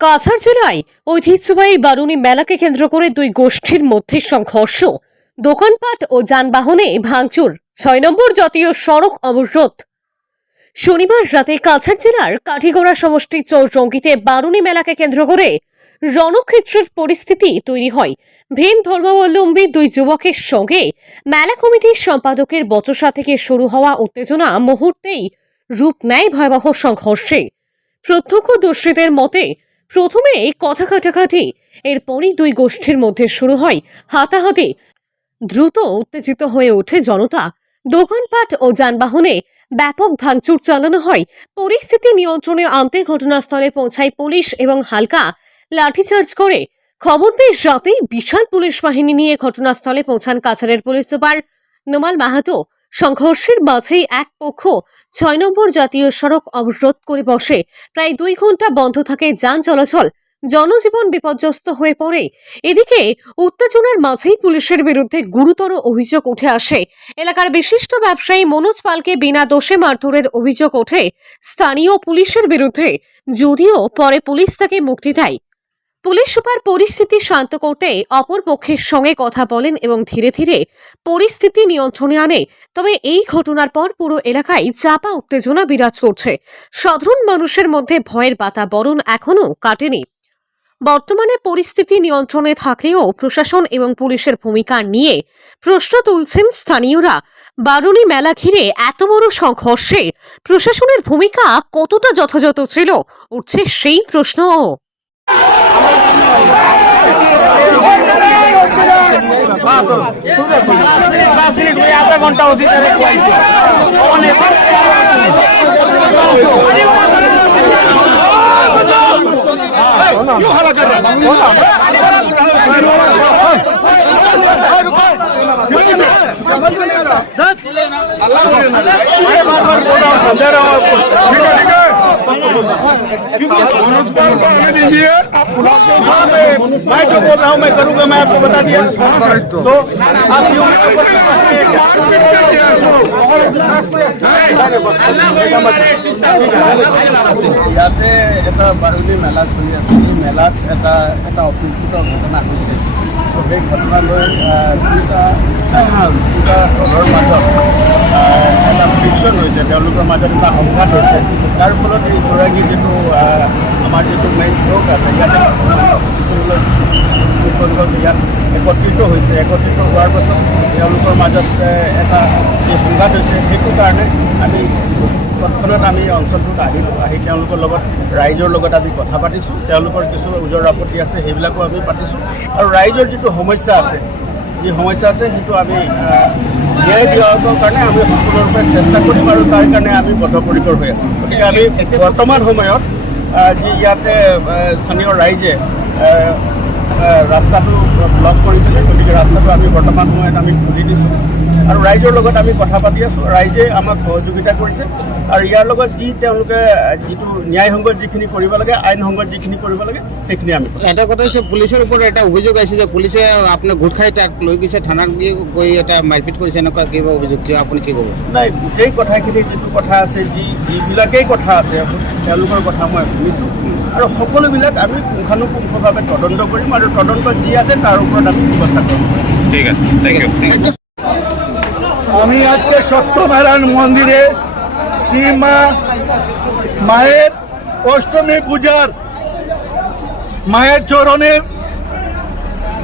কাছাড় জেলায় ঐতিহ্যবাহী বারুণী মেলাকে কেন্দ্র করে দুই গোষ্ঠীর মধ্যে সংঘর্ষ। দোকানপাট ও যানবাহনে ভাঙচুর, ছয় নম্বর জাতীয় সড়ক অবরোধ। শনিবার রাতে কাছাড় জেলার কাঠিগড়া সমষ্টি চৌরঙ্গিতে বারুণী মেলাকে কেন্দ্র করে রণক্ষেত্রের পরিস্থিতি তৈরি হয়। ভিন ধর্মাবলম্বী দুই যুবকের সঙ্গে মেলা কমিটির সম্পাদকের বচসা থেকে শুরু হওয়া উত্তেজনা মুহূর্তেই রূপ নেয় ভয়াবহ সংঘর্ষে। প্রত্যক্ষদর্শীদের মতে প্রথমে কথা কাটাকাটি, এরপরই দুই গোষ্ঠীর মধ্যে শুরু হয় হাতাহাতি। দ্রুত উত্তেজিত হয়ে ওঠে জনতা। দোকানপাট ও যানবাহনে ব্যাপক ভাঙচুর চালানো হয়। পরিস্থিতি নিয়ন্ত্রণে আনতে ঘটনাস্থলে পৌঁছায় পুলিশ এবং হালকা লাঠিচার্জ করে। খবর পেয়ে রাতেই বিশাল পুলিশ বাহিনী নিয়ে ঘটনাস্থলে পৌঁছান কাছাড়ের পুলিশ সুপার নোমাল মাহাতো। সংঘর্ষের মাঝেই এক পক্ষ ছয় নম্বর জাতীয় সড়ক অবরোধ করে বসে। প্রায় দুই ঘণ্টা বন্ধ থাকে যান চলাচল। জনজীবন বিপর্যস্ত হয়ে পড়ে। এদিকে উত্তেজনার মাঝেই পুলিশের বিরুদ্ধে গুরুতর অভিযোগ উঠে আসে। এলাকার বিশিষ্ট ব্যবসায়ী মনোজ পালকে বিনা দোষে মারধরের অভিযোগ ওঠে। স্থানীয় পুলিশের বিরুদ্ধে, যদিও পরে পুলিশ তাকে মুক্তি দেয়। পুলিশ সুপার পরিস্থিতি শান্ত করতে অপর পক্ষের সঙ্গে কথা বলেন এবং ধীরে ধীরে পরিস্থিতি নিয়ন্ত্রণে আনে। তবে এই ঘটনার পর পুরো এলাকায় চাপা উত্তেজনা বিরাজ করছে। সাধারণ মানুষের মধ্যে ভয়ের বাতাবরণ এখনও কাটেনি। বর্তমানে পরিস্থিতি নিয়ন্ত্রণে থাকলেও প্রশাসন এবং পুলিশের ভূমিকা নিয়ে প্রশ্ন তুলছেন স্থানীয়রা। বারুণী মেলা ঘিরে এত বড় সংঘর্ষে প্রশাসনের ভূমিকা কতটা যথাযথ ছিল, উঠছে সেই প্রশ্নও। घन्टा उसी दीजिए आप मैं जो बोल रहा हूँ मैं करूँगा मैं आपको बता दिया तो आप यूँ ইয়াতে এটা বাৰুণী মেলা চলি আছে। এই মেলাত এটা এটা অপ্ৰীতিত ঘটনা হৈছে। তো সেই ঘটনালৈ দুটা দুটা দলৰ মাজত এটা ফ্ৰিকশ্যন হৈছে, তেওঁলোকৰ মাজত এটা সংঘাত হৈছে। তাৰ ফলত এই চৌৰাগী যিটো আমাৰ যিটো মেইন চৌক আছে, ইয়াতে লোকসকল ইয়াত একত্ৰিত হৈছে। একত্ৰিত হোৱাৰ পাছত তেওঁলোকৰ মাজত এটা যি সংঘাত হৈছে, সেইটো কাৰণে আমি তৎক্ষণাত আমি অঞ্চলটোত আহিলোঁ আহি তেওঁলোকৰ লগত ৰাইজৰ লগত আমি কথা পাতিছোঁ। তেওঁলোকৰ কিছু ওজৰ আপত্তি আছে সেইবিলাকো আমি পাতিছোঁ। আৰু ৰাইজৰ যিটো সমস্যা আছে যি সমস্যা আছে সেইটো আমি ন্যায় দিয়াবৰ কাৰণে আমি সম্পূৰ্ণৰূপে চেষ্টা কৰিম আৰু তাৰ কাৰণে আমি বদ্ধপৰিকৰ হৈ আছোঁ। গতিকে আমি বৰ্তমান সময়ত যি ইয়াতে স্থানীয় ৰাইজে ৰাস্তাটো ব্লক কৰিছিলে গতিকে ৰাস্তাটো আমি বৰ্তমান সময়ত আমি খুলি দিছোঁ। আৰু ৰাইজৰ লগত আমি কথা পাতি আছোঁ। ৰাইজে আমাক সহযোগিতা কৰিছে। আৰু ইয়াৰ লগত যি তেওঁলোকে যিটো ন্যায়সংগত যিখিনি কৰিব লাগে আইনসংগত যিখিনি কৰিব লাগে সেইখিনি আমি এটা কথা হৈছে পুলিচৰ ওপৰত এটা অভিযোগ আহিছে যে পুলিচে আপোনাৰ গোট খাই তাক লৈ গৈছে থানাত গৈ গৈ এটা মাৰপিট কৰিছে এনেকুৱা কিবা অভিযোগ। যে আপুনি কি ক'ব? নাই গোটেই কথাখিনি যিটো কথা আছে যি যিবিলাকেই কথা আছে তেওঁলোকৰ কথা মই শুনিছোঁ। আৰু সকলোবিলাক আমি পুঙ্খানুপুঙ্খভাবে তদন্ত করি আৰু তদন্ত যি আছে তার উপর আমি ব্যবস্থা করব ঠিক আছে থ্যাংক ইউ আমি আজকে সত্যনারায়ণ মন্দিরে শ্রীমা মায়ের অষ্টমী পূজার মায়ের চরণে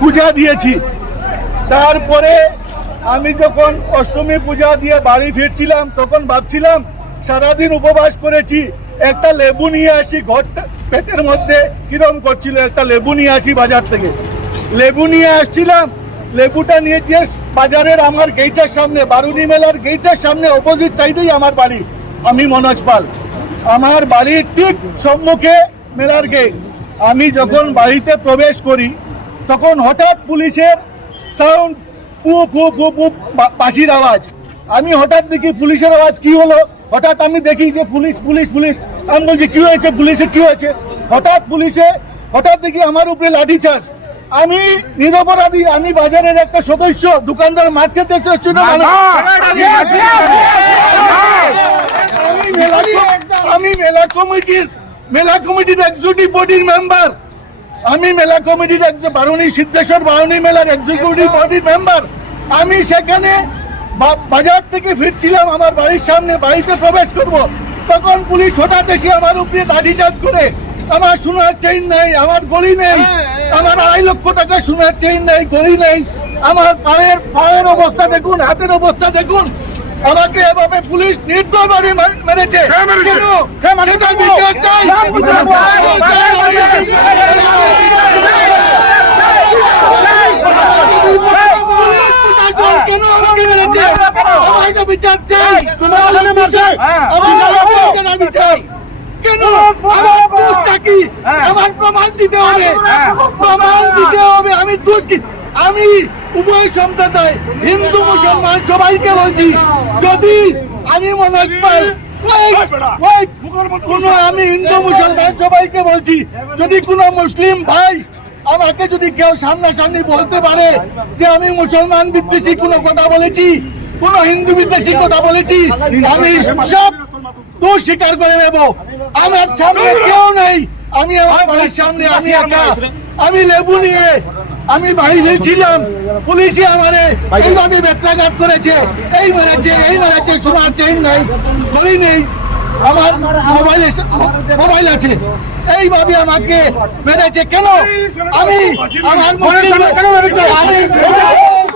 পূজা দিয়েছি। তারপরে আমি যখন অষ্টমী পূজা দিয়ে বাড়ি ফিরছিলাম তখন ভাবছিলাম সারাদিন উপবাস করেছি একটা লেবু নিয়ে আসি ঘরটা পেটের মধ্যে কিরম করছিল একটা লেবু নিয়ে আসি বাজার থেকে। লেবু নিয়ে আসছিলাম, লেবুটা নিয়ে যে বাজারের আমার গেইটার সামনে বারুনি মেলার গেইটার সামনে অপোজিট সাইডেই আমার বাড়ি, আমি মনোজ পাল। আমার বাড়ির ঠিক সম্মুখে মেলার গেট। আমি যখন বাড়িতে প্রবেশ করি, তখন হঠাৎ পুলিশের সাউন্ড পু পু পু পু বাঁশির আওয়াজ। আমি হঠাৎ দেখি পুলিশের আওয়াজ কি হলো? হঠাৎ আমি দেখি যে পুলিশ পুলিশ পুলিশ। আমি বলছি কি হয়েছে পুলিশে? কি হয়েছে? হঠাৎ পুলিশে হঠাৎ দেখি আমার উপরে লাঠিচার্জ। আমি নিরপরাধী আমি বাজারের একটা সদস্য দোকানদার মারছে আমি মেলা আমি মেলা কমিটির মেলা কমিটির এক্সিকিউটিভ বডির মেম্বার আমি মেলা কমিটির বারুণী সিদ্ধেশ্বর বারুণী মেলার এক্সিকিউটিভ বডির মেম্বার আমি সেখানে বাজার থেকে ফিরছিলাম আমার বাড়ির সামনে বাড়িতে প্রবেশ করব। তখন পুলিশ হঠাৎ এসে আমার উপরে লাঠিচার্জ করে আমার সোনার চেইন নেই আমার গড়ি নেই আমার আড়াই লক্ষ টাকা সোনার চেইন নেই গড়ি নেই আমার পায়ের পায়ের অবস্থা দেখুন হাতের অবস্থা দেখুন আমাকে এভাবে পুলিশ নির্দয়ভাবে মেরেছে। মেরেছে? কেন? কে মেরেছে? সেটা বিচার চাই। বিচার চাই। পুলিশ প্রশাসন কেন আমাকে মেরেছে? আমাকে বিচার চাই। কেন আমার দোষটা কি আমার প্রমাণ দিতে হবে প্রমাণ দিতে হবে আমি দোষ কি আমি উভয় সম্প্রদায় হিন্দু মুসলমান সবাইকে বলছি যদি আমি মনে পাই আমি হিন্দু মুসলমান সবাইকে বলছি যদি কোনো মুসলিম ভাই আমাকে যদি কেউ সামনাসামনি বলতে পারে যে আমি মুসলমান বিদ্বেষী কোনো কথা বলেছি কোন হিন্দু বিদ্বেষী কথা বলেছি আমি সব দোষ স্বীকার করে নেব। আমার সামনে কেউ নেই। আমি আমার বাড়ির সামনে আমি একা। আমি লেবু নিয়ে আমি বাইরে ছিলাম। পুলিশে আমারে এইভাবে বেত্রাঘাত করেছে। এই মেরেছে এই মেরেছে সোনার চেইন নাই ঘড়ি নেই। আমার মোবাইল মোবাইল আছে। এইভাবে আমাকে মেরেছে। কেন? আমি আমার কেন মেরেছে? আমি